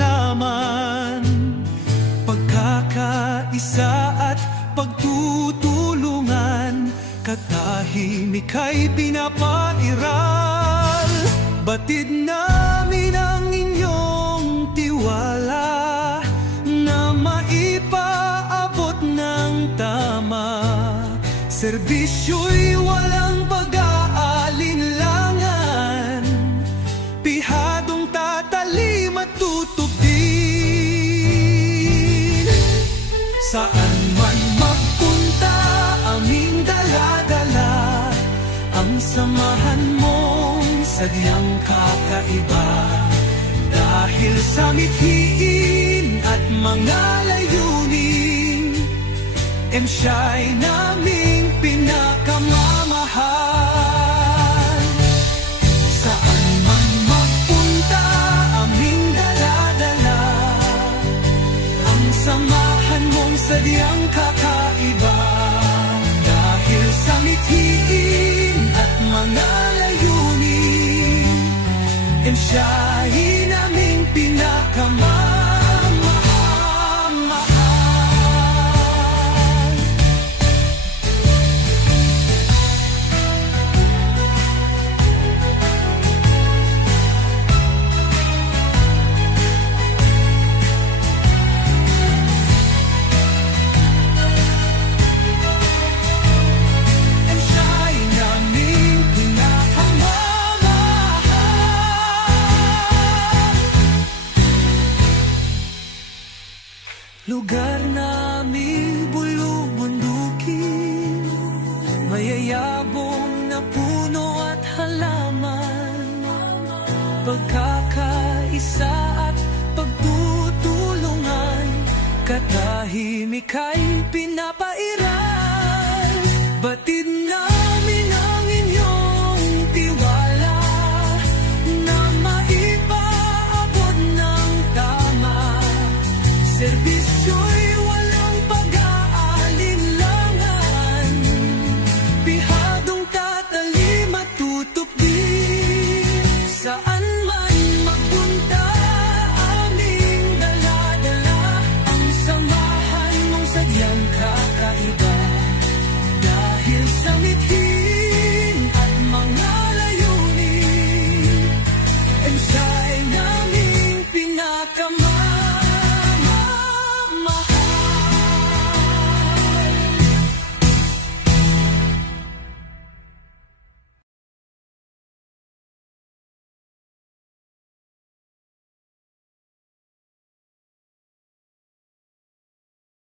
halaman. Pagkakaisa at pagtutulungan, katahimik ay pinapairal. Batid namin ang inyong tiwala na maipaabot ng tama. Serbisyo'y walang pag-aalinlangan, pihadong tatalim at tutupin. Saan man magpunta, aming dala-dala ang samahan mong sadyang kakaiba. Dahil sa mithiin at mga layunin, siya'y naming pinakamamahal. Saan man magpunta, aming dala-dala ang samahan mong sadyang kakaiba. Dahil sa mithiin at mga layunin, siya'y naming pinakamamahal. Lugar namin bulubundukin, mayayabong na puno at halaman. Pagkakaisa at pagtutulungan, katahimik ay